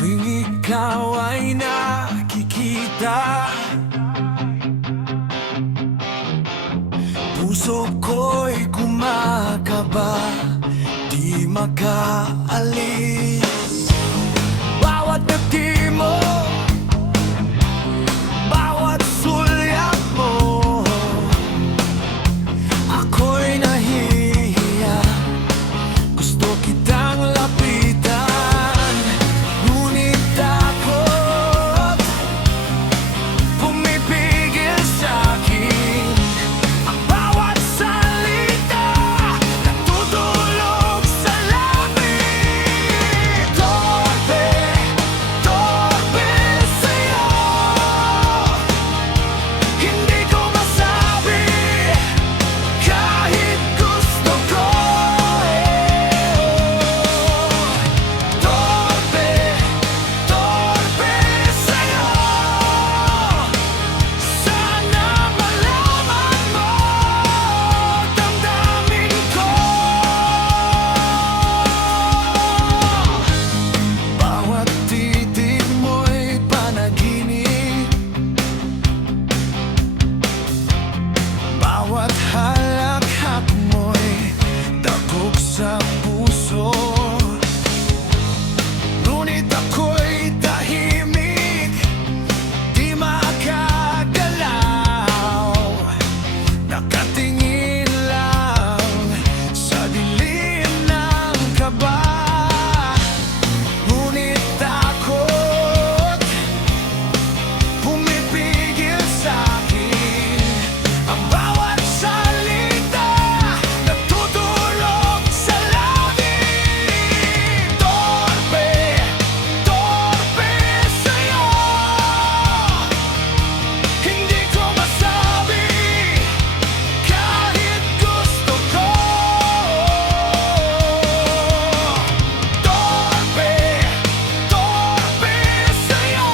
Tuwing ikaw ay nakikita, puso ko'y kumakaba, di makaalis. Bawat ngiti mo, bawat sulyap mo, ako'y nahihiya. Gusto kitang lapitan, ngunit takot pumipigil sa'kin. Ang bawat salita natutulog sa labi. Torpe, torpe sa'yo, hindi ko masabi kahit gusto ko. Torpe, torpe sa'yo, sana malaman mo damdamin ko. Bawat titig mo'y panaginip, bawat halakhak mo'y dagok sa puso. Ngunit ako'y tahimik, di makagalaw, nakatingin lang sa dilim ng kaba. Ngunit takot pumipigil sa'kin. Ang bawat salita natutulog sa labi. Torpe, torpe sa'yo, hindi ko masabi kahit gusto ko. Torpe, torpe sa'yo,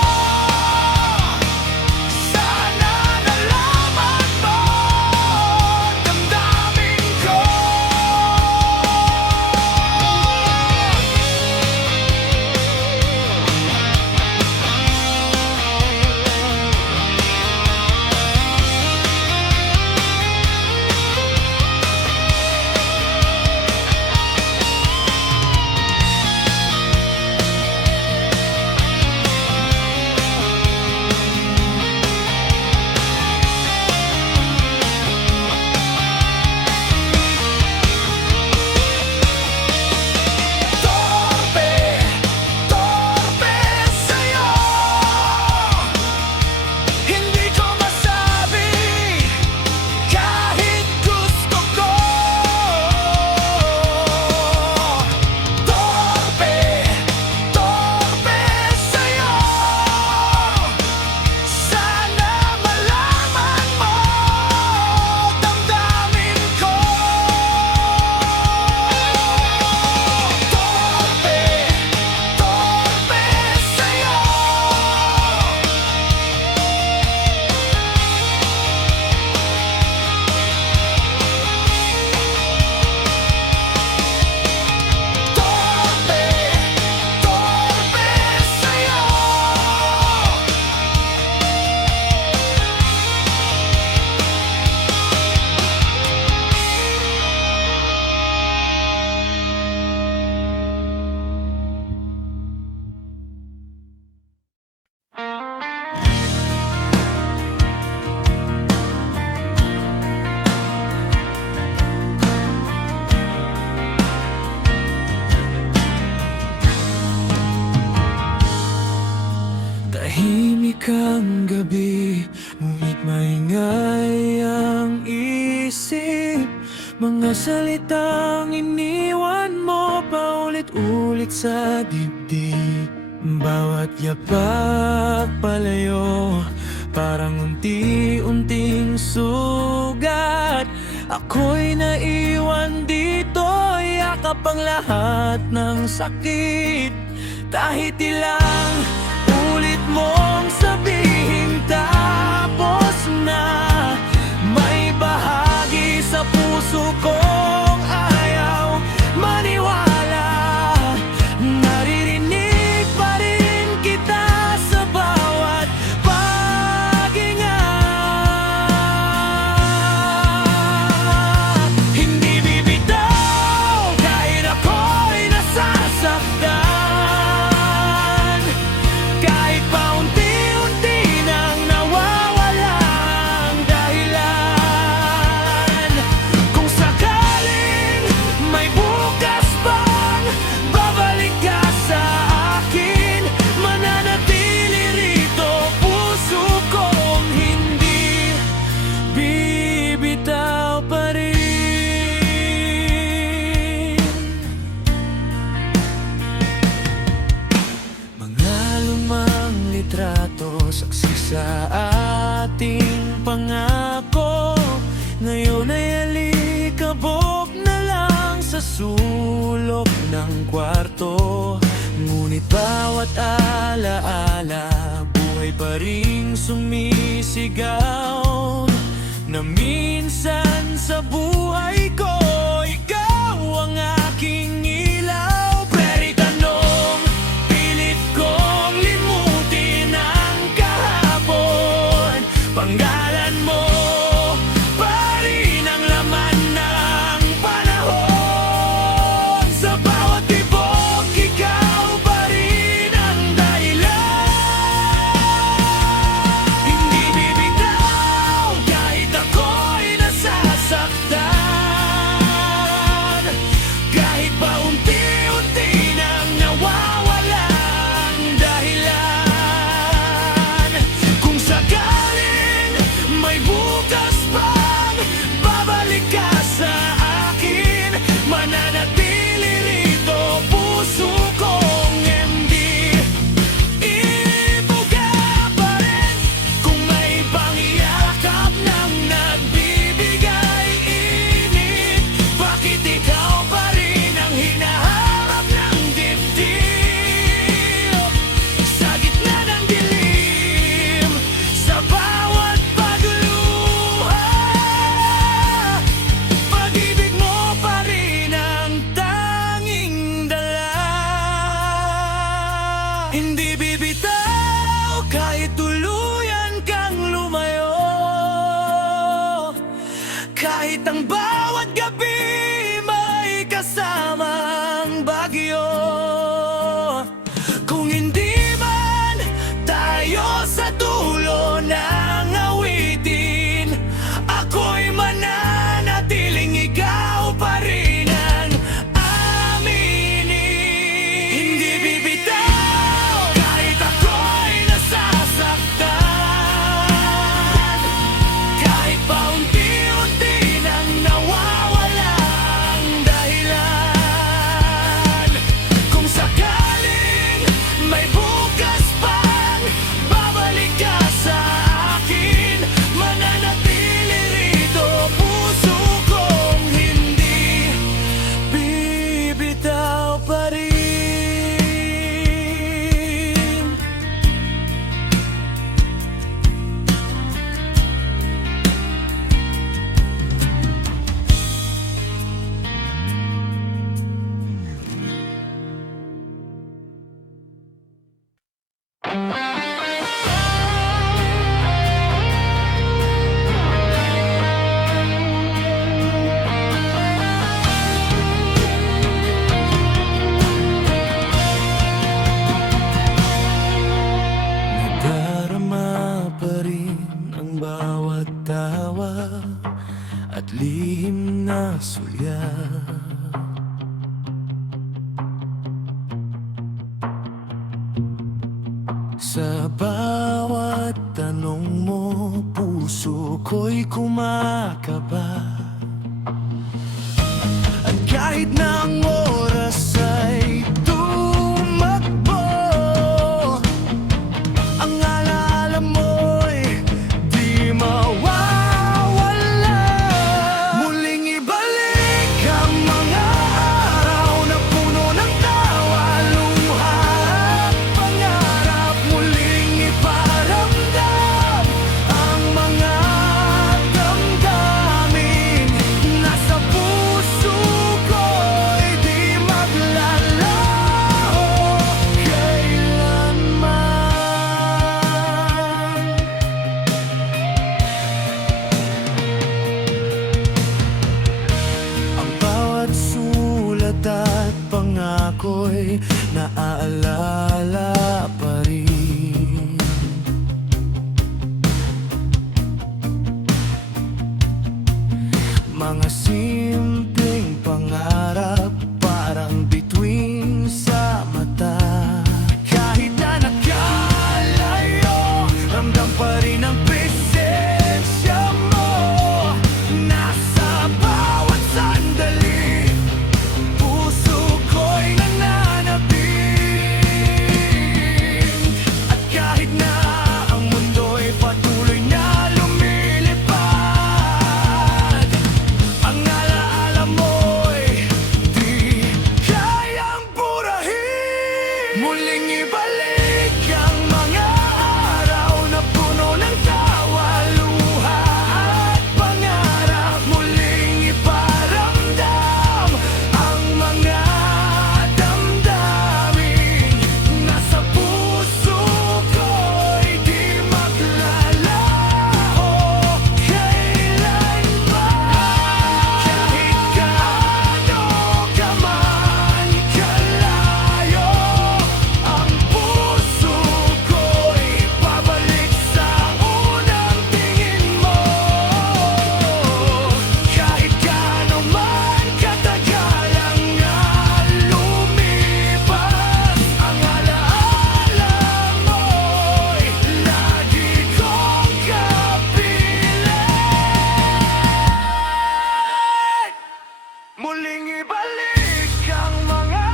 sana nalaman mo damdamin ko. Torpe, torpe sa'yo, hindi ko masabi kahit gusto ko. Torpe, torpe sa'yo, sana malaman mo damdamin ko. Torpe, torpe sa'yo, torpe, torpe sa'yo. Tahimik ang gabi, ngunit maingay ang isip. Mga salitang iniwan mo paulit-ulit sa dibdib. Bawat yapak palayo, parang unti-unting sugat. Ako'y naiwan dito, yakap ang lahat ng sakit. Kahit ilang ulit mong sabihin tapos na, may bahagi sa puso kong ayaw maniwala. Naririnig nasasaktan. Kahit paunti-unti nang nawawala ang dahilan. Kung sakaling may bukas pang babalik ka sa akin, mananatili rito puso kong hindi bibitaw pa rin. Mga lumang litrato, saksi sa ating pangako, ngayon ay alikabok na lang sa sulok ng kwarto. Ngunit bawat alaala, buhay pa ring sumisigaw, na minsan sa buhay ko ikaw ang aking ilaw. Pero tanong, pilit kong limutin ang kahapon. Pangalan mo pa rin ang laman ng panahon. Sa bawat tibok, ikaw pa rin ang dahilan. Hindi bibitaw kahit ako'y nasasaktan. Kahit pa unti-unti nang nawawala ang dahilan. Kung sakaling may bukas pang babalik ka sa akin, mananatili rito puso kong hindi ibuga pa rin. Kung may pangyayakap ng nagbibigay init, bakit ikaw pa rin ang hinaharap ng dibdib? Sa gitna ng dilim, sa bawat pagluha, pag-ibig mo pa rin ang tanging dala. Hindi bibitaw kahit tuluyan kang lumayo. Kahit ang bawat gabi may kasamang bagyo. Kung hindi man tayo sa dulo ng awitin, ako'y mananatiling ikaw pa rin ang aminin. Hindi bibitaw kahit ako'y nasasaktan. Kahit paunti-unti nang nawawala ang dahilan. Kung sakaling may bukas pang babalik ka sa akin, mananatili rito puso kong hindi bibitaw pa rin. Nadarama pa rin ang bawat tawa at lihim na sulyap. Sa bawat tanong mo, puso ko'y kumakaba. At kahit na ang oras ay tumakbo, ang alaala mo'y di mawawala. Muling ibalik ang mga araw na puno ng tawa, luha at pangarap. Muling iparamdam ang mga damdamin. Nasa puso ko'y pangako'y naaalala pa rin. Mga simpleng pangarap, parang bituin sa mata. Kahit na nakalayo, ramdam pa rin ang presensya mo. Nasa bawat sandali, puso ko'y nananabing. At kahit na ang mundo'y patuloy na lumilipad, ang alaala mo'y di kayang burahin. Muling ibalik ang mga araw na puno ng tawa, luha at pangarap. Muling iparamdam ang mga damdamin. Nasa puso ko'y di maglalaho kailanman. Kahit gaano ka man kalayo, ang puso ko'y babalik sa unang tingin mo. Kahit gaano man katagal ang lumipas, ang alaala mo'y lagi kong kapiling. Muling ibalik ang mga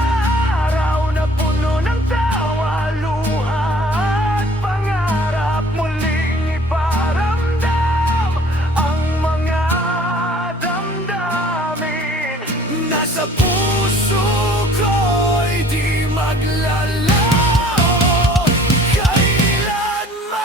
araw na puno ng tawa, luha at pangarap. Muling iparamdam ang mga damdamin. Nasa puso ko'y di maglalaho kailanman.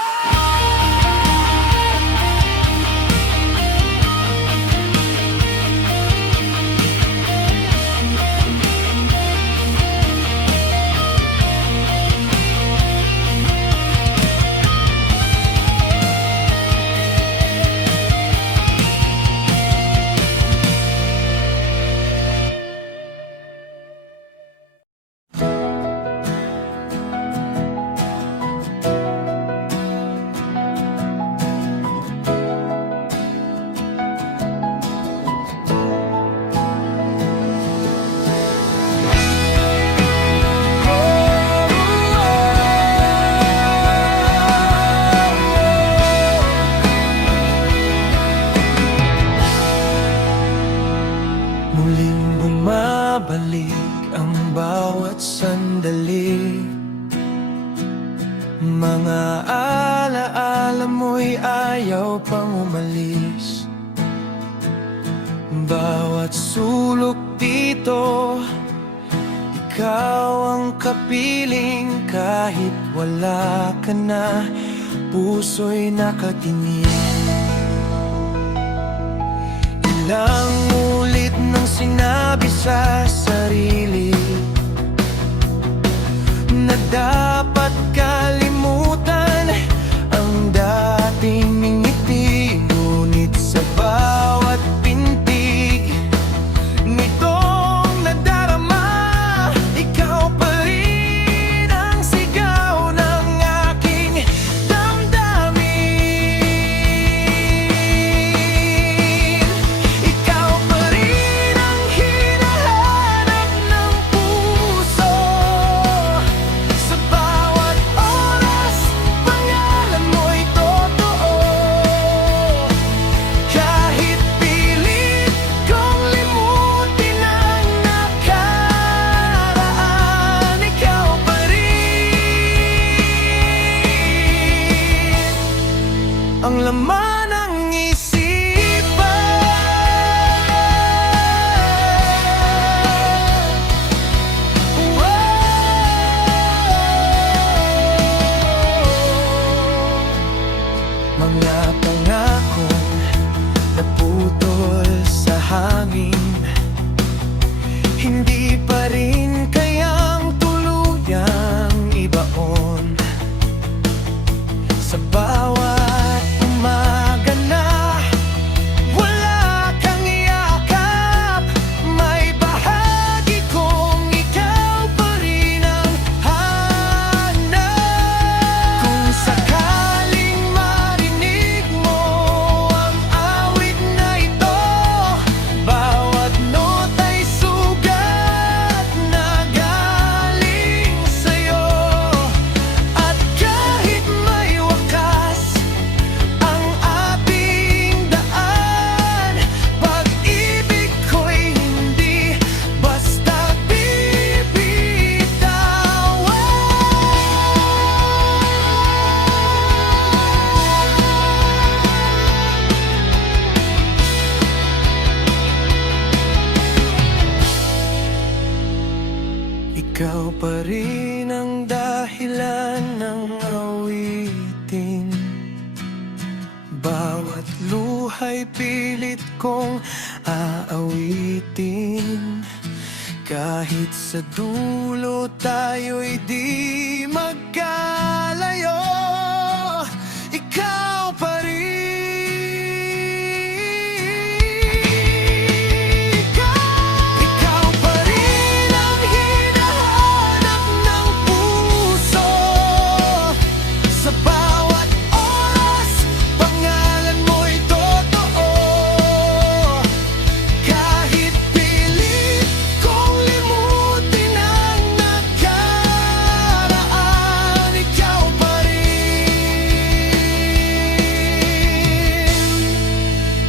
Muling bumabalik ang bawat sandali. Mga alaala mo'y ayaw pang umalis. Bawat sulok dito, ikaw ang kapiling. Kahit wala ka na, puso'y nakatingin. Ilang ulit nang sinabi sa sarili na dapat kalimutan ang dating ngiti. Ngunit sa bawat pintig nitong nadarama, ikaw pa rin ang sigaw ng aking damdamin. Ikaw pa rin ang hinahanap na ikaw pa rin ang dahilan ng awitin. Bawat luha'y pilit kong aawitin. Kahit sa dulo tayo'y di magkalayo, ikaw pa rin. Ikaw pa rin ang hinahanap ng puso. Sa bawat oras, pangalan mo'y totoo. Kahit pilit kong limutin ang nakaraan, ikaw pa rin.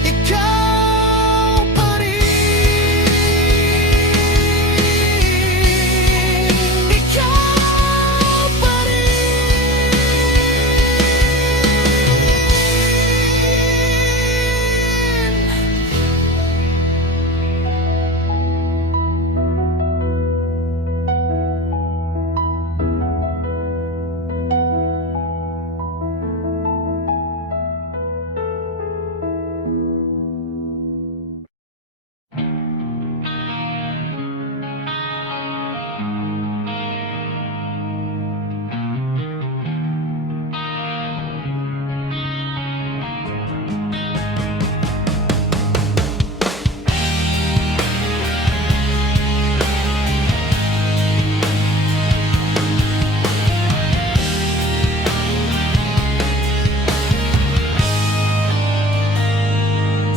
Ikaw pa rin. Ikaw pa rin.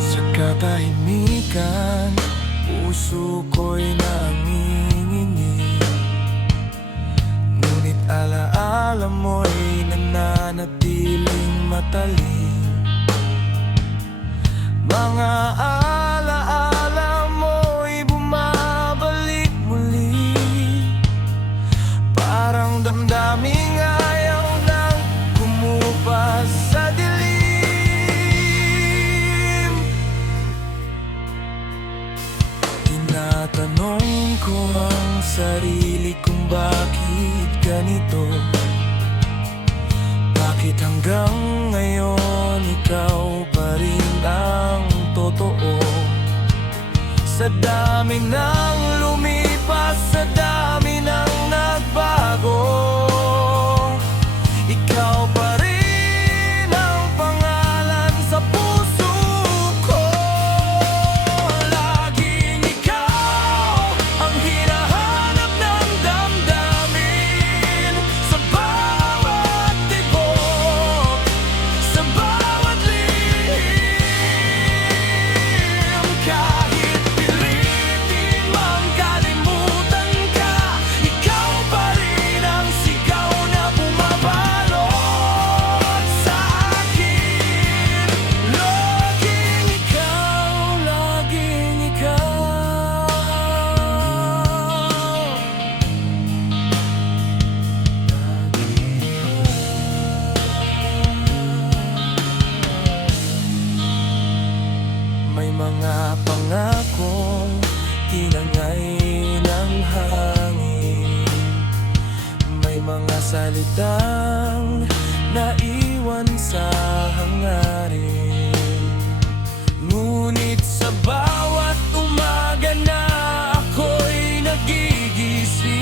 Sa katahimikan, puso ko'y nanginginig. Ngunit alaala mo'y nananatiling matalim. Mga alaala mo'y bumabalik muli, parang damdaming ayaw nang kumupas sa dilim. Tinatanong ko ang sarili kung bakit ganito. Bakit hanggang ngayon ikaw pa rin ang totoo? Sa dami ng lumipas, sa dami ng nagbago, ikaw pa rin ang pangalan sa puso ko. Laging ikaw ang hinahanap ng damdamin. Sa bawat tibok, sa bawat lihim. Kahit pilitin mang kalimutan ka, ikaw pa rin ang sigaw na bumabalot sa akin. Laging ikaw, laging ikaw. May mga pangakong tinangay ng hangin. May mga salitang naiwan sa hangarin. Ngunit sa bawat umaga na ako'y nagigising,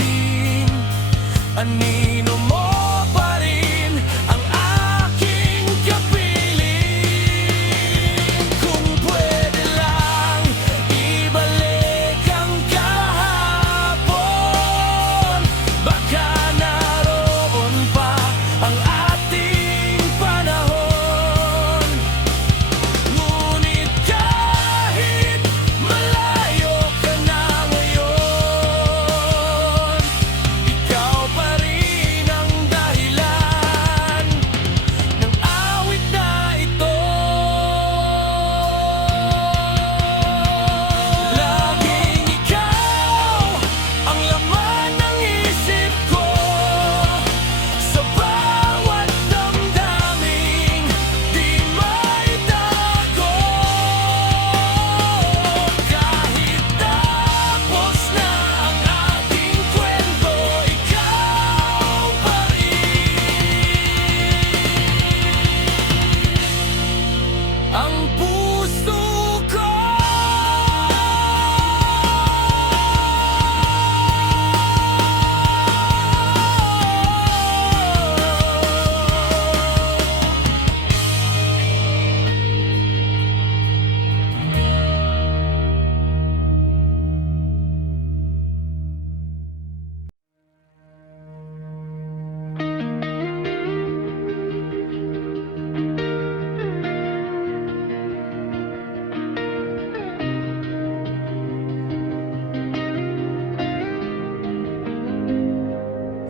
anino mo pa rin ang aking kapiling. Kung pwede lang ibalik ang kahapon, baka naroon pa ang ating panahon. Ngunit kahit malayo ka na ngayon, ikaw pa rin ang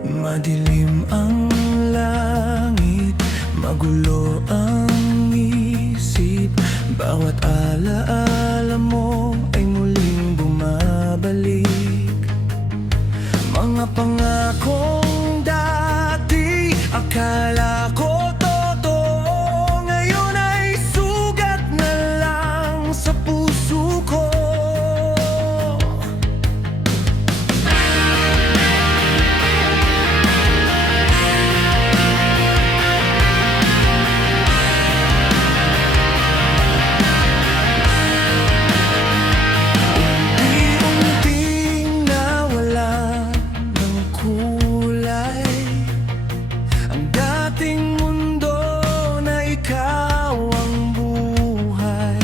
Madilim ang langit, magulo ang isip. Bawat alaala mo ay muling bumabalik. Mga pangakong dati, akala ko totoo, ngayon ay sugat na lang sa puso ko. Unti-unting nawala ng kulay ang dating mundo na ikaw ang buhay.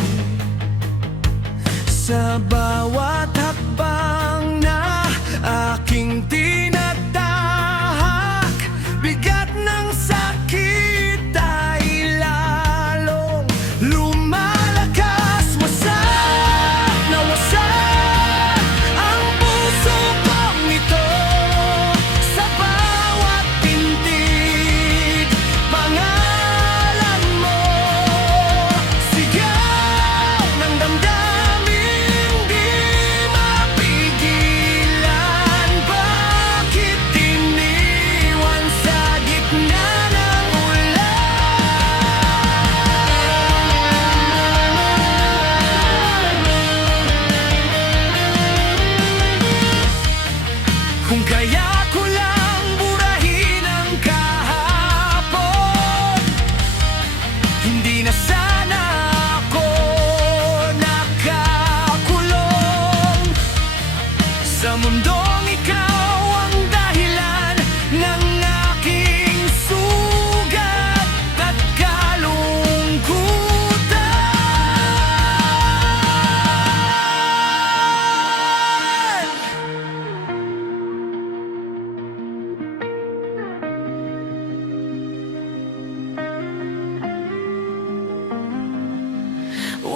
Sa bawat hakbang na aking tinatahak, bigat ng sakit ay lalong lumalakas. Wasak na wasak ang puso kong ito, sa bawat tindig pangalan mo. Sigaw ng damdamin, di mapigilan. Bakit iniwan sa gitna ng Kung kaya ko lang burahin ang kahapon, hindi na sana ako nakakulong sa mundong ikaw ang dahilan ng aking sugat at kalungkutan.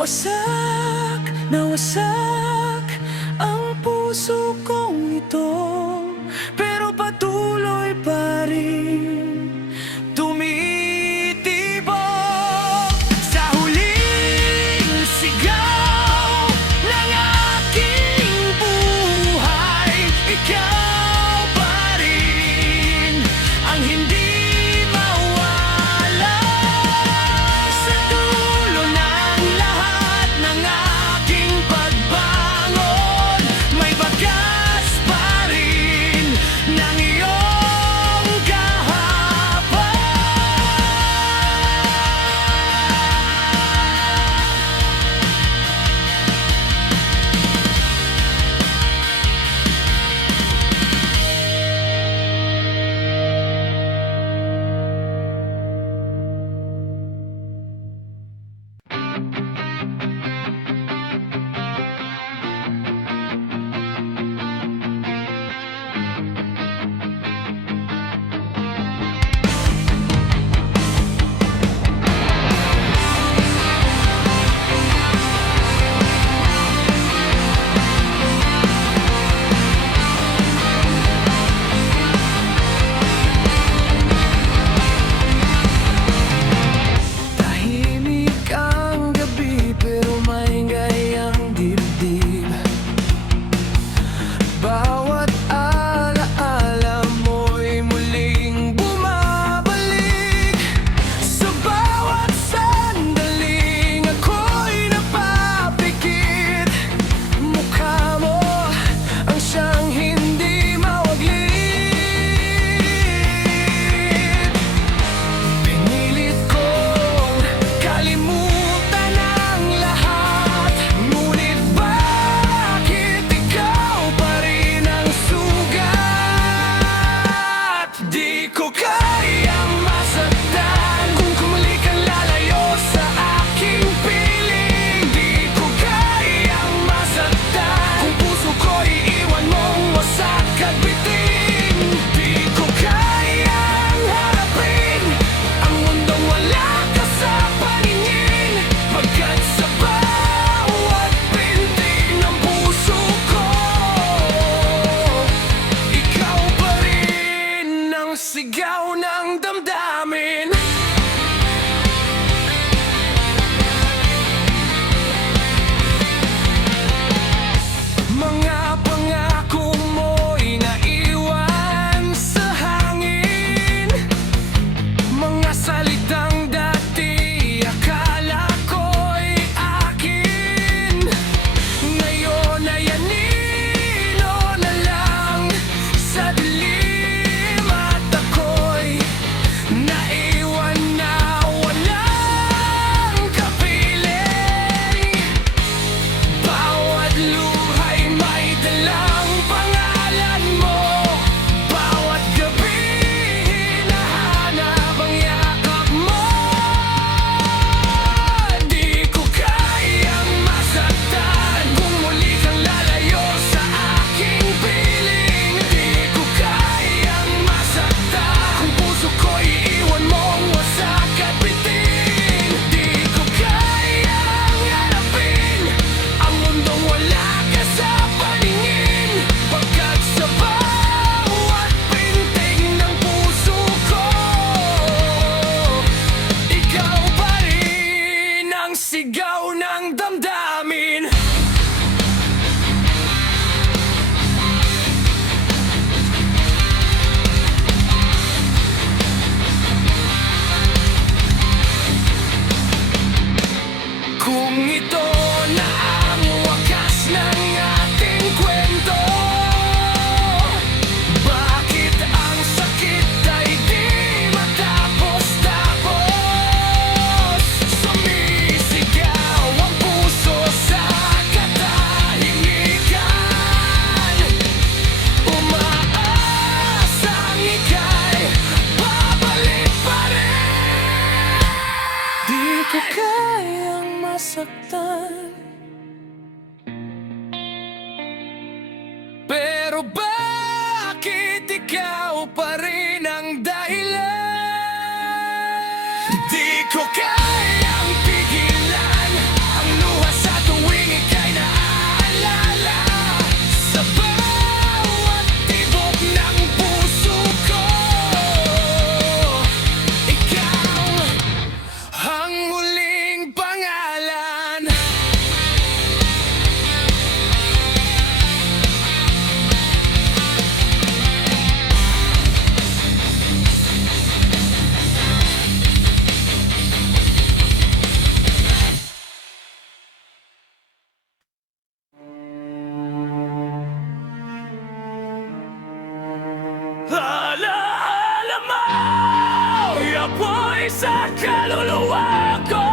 Wasak na wasak ang puso kong ito, pero patuloy pa rin tumitibok. Sa huling sigaw ng aking buhay, ikaw pa rin ang hindi mawala. Sa dulo ng lahat ng aking pagbangon, may bagay sigaw ng damdamin. Mga pangako mo'y naiwan sa hangin. Mga salitang dati akala ko'y akin, ngayon ay anino na lang sa dilim. At ako'y naiwan na walang kapiling. Bawat luha'y may dalang pangalan mo. Bawat gabi hinahanap ang yakap mo. Di ko kayang masaktan kung muli kang lalayo sa aking piling. Di ko kayang masaktan kung puso ko'y iiwan mong wasak at bitin. Di ko kayang harapin ang mundong wala ka sa paningin, pagkat sa bawat pintig ng puso ko, ikaw pa rin ang sigaw ng damdamin. Kung ito na ang wakas ng ating kwento, bakit ang sakit ay di matapos-tapos? Sumisigaw ang puso sa katahimikan, umaasang ika'y babalik pa rin. Di ko kayang masaktan, pero bakit ikaw pa rin ang dahilan? Di ko kayang pigilan ang luha sa tuwing ika'y naaalala. Sa bawat tibok ng puso ko, ikaw ang huling pangalan. Alaala mo, apoy sa kaluluwa ko,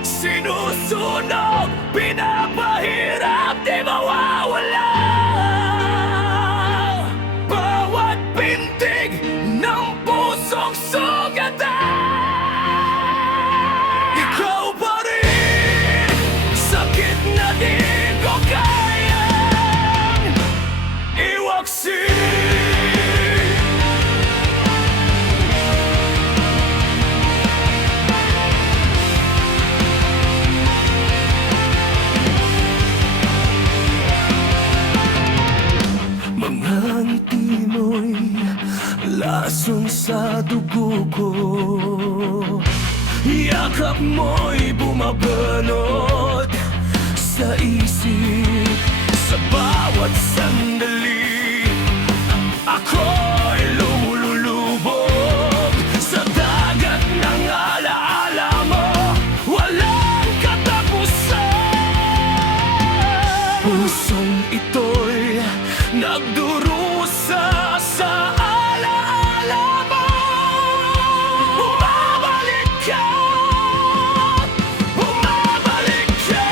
sinusunog, pinapahirap, di mawawala. Bawat pintig ng pusong sugatan, ikaw pa rin, sakit na di ko kayang iwaksi. Mga ngiti mo'y lason sa dugo ko, yakap mo'y bumabalot sa isip. Sa bawat sandali, ako'y lumulubog sa dagat ng alaala mo. Walang katapusan. Pusong ito'y nagdurusa sa alaala mo. Bumabalik ka, bumabalik ka.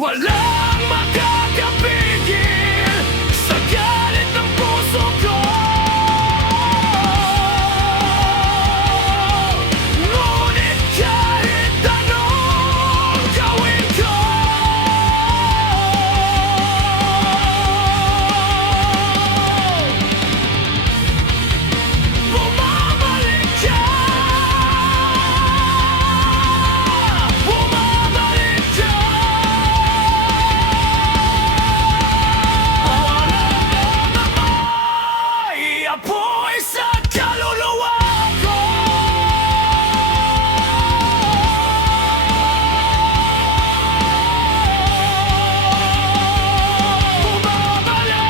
Walang makakapigil sa galit ng puso ko. Ngunit kahit anong gawin ko, bumabalik ka. Bumabalik ka. Ay, apoy sa kaluluwa ko. Bumabalik,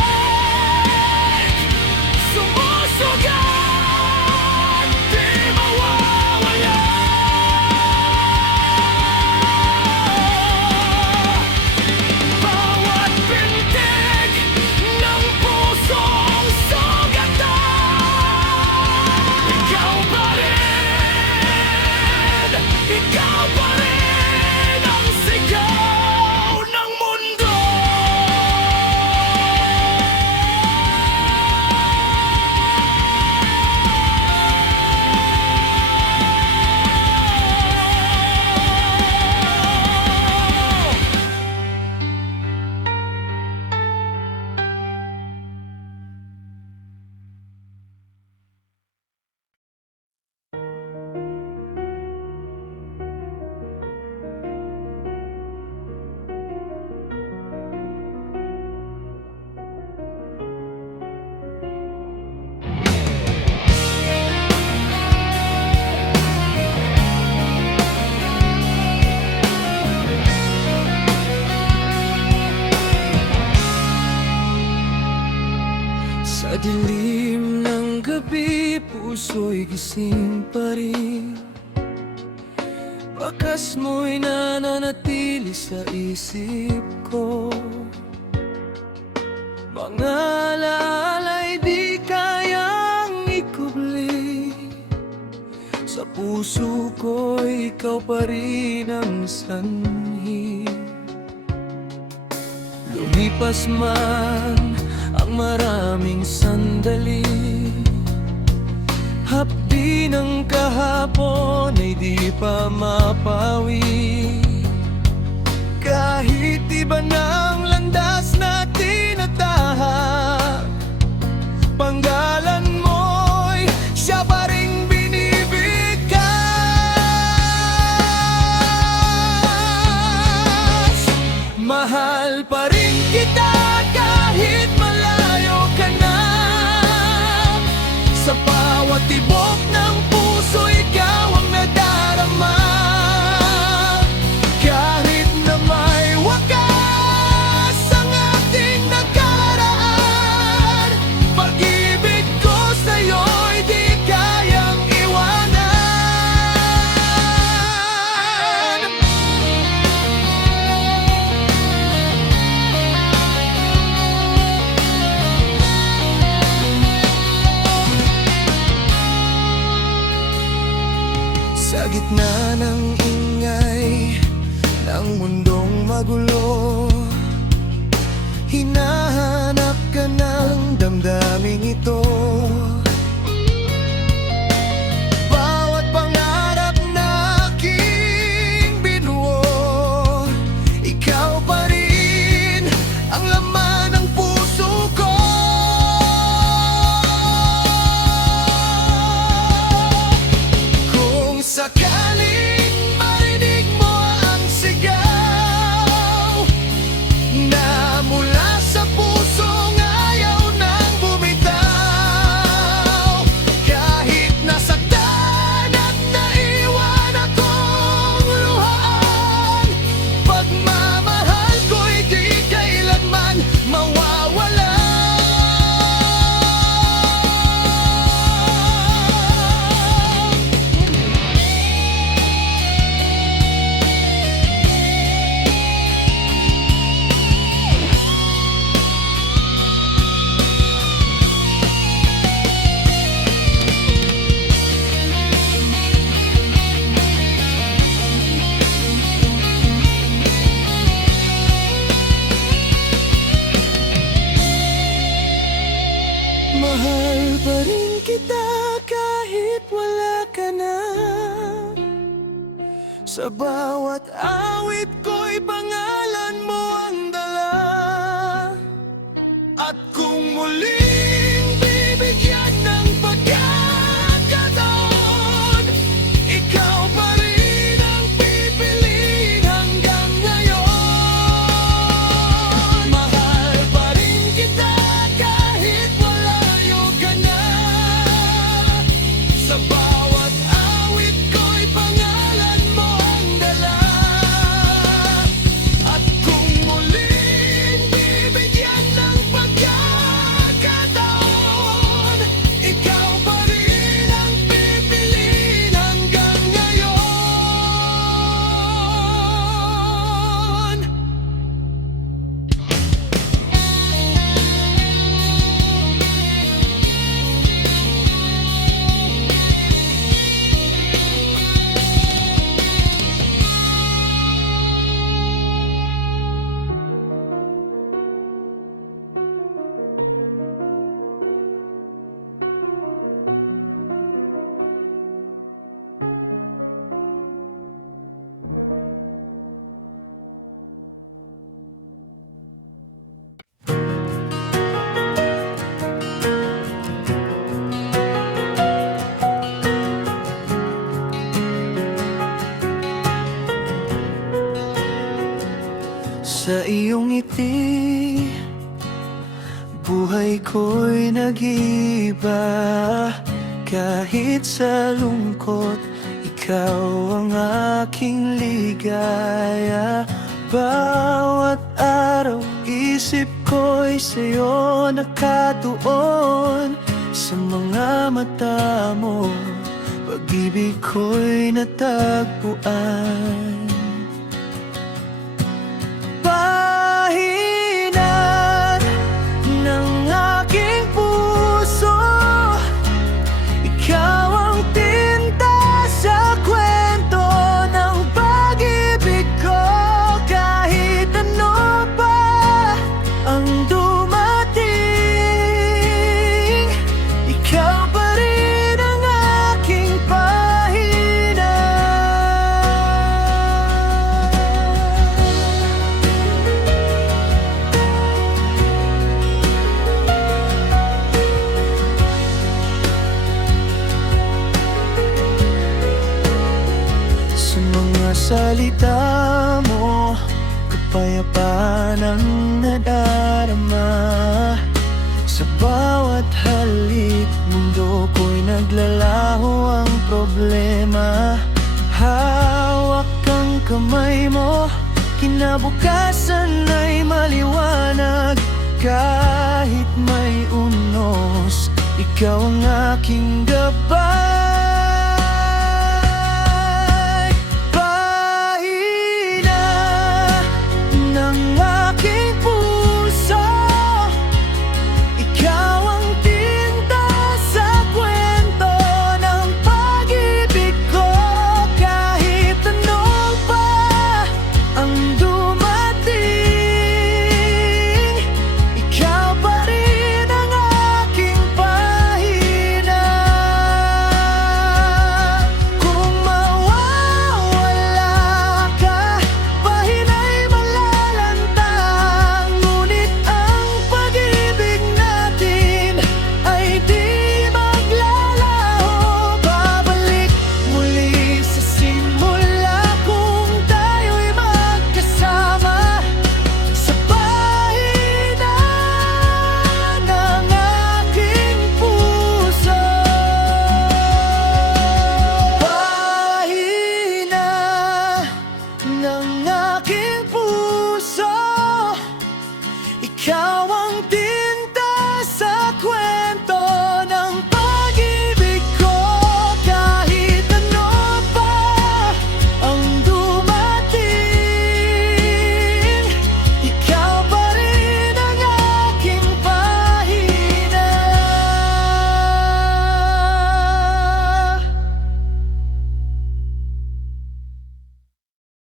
sumusugat, di mawawala. Bawat pintig ng pusong sugatan, ikaw pa rin, ikaw pa rin ang sigaw ng mundo. Sa dilim ng gabi, puso'y gising pa rin. Bakas mo'y nananatili sa isip ko. Mga alaala'y di kayang ikubli. Sa puso ko'y ikaw pa rin ang sanhi. Lumipas man ang maraming sandali, hapdi ng kahapon ay di pa mapawi. Kahit iba ng landas na tinatahak, panggalan mo'y siya pa ring binibigkas. Mahal pa rin kita kahit malayo ka na. Sa bawat tibok ng puso, ikaw ang nadarama. Kahit na may wakas ang ating nakaraan, pag-ibig ko sa'yo'y di kayang iwanan. Sa gitna ng ingay ng mundong magulo, hinahanap ka ng damdaming ito. Bawat pangarap na aking binuo, ikaw pa rin ang laman ng puso ko. Kung sakaling marinig mo ang sigaw kita kahit wala ka na. Sa bawat awit ko'y pangalan mo ang dala. At kung muling bibigyan ng pagkakataon, ikaw pa rin ang pipiliin hanggang ngayon. Mahal pa rin kita kahit malayo ka na. Sa bawat awit ko'y pangalan mo ang dala. At kung muling bibigyan ng pagkakataon, ikaw pa rin ang pipiliin hanggang ngayon. Sa iyong ngiti, buhay ko'y nag-iiba. Kahit sa lungkot, ikaw ang aking ligaya. Bawat araw, isip ko'y sa'yo nakatuon. Sa mga mata mo, pag-ibig ko'y natagpuan. Pahinat ng aking puso, ikaw ang tinta sa kwento ng pag-ibig ko. Kahit ano pa ang dumating, ikaw pa rin ang aking pahinat. Sa mga salita mo, kapayapaan ang nadarama. Sa bawat halik, mundo ko'y naglalaho ang problema. Hawak ang kamay mo, kinabukasan ay maliwanag. Kahit may unos, ikaw ang aking gabay.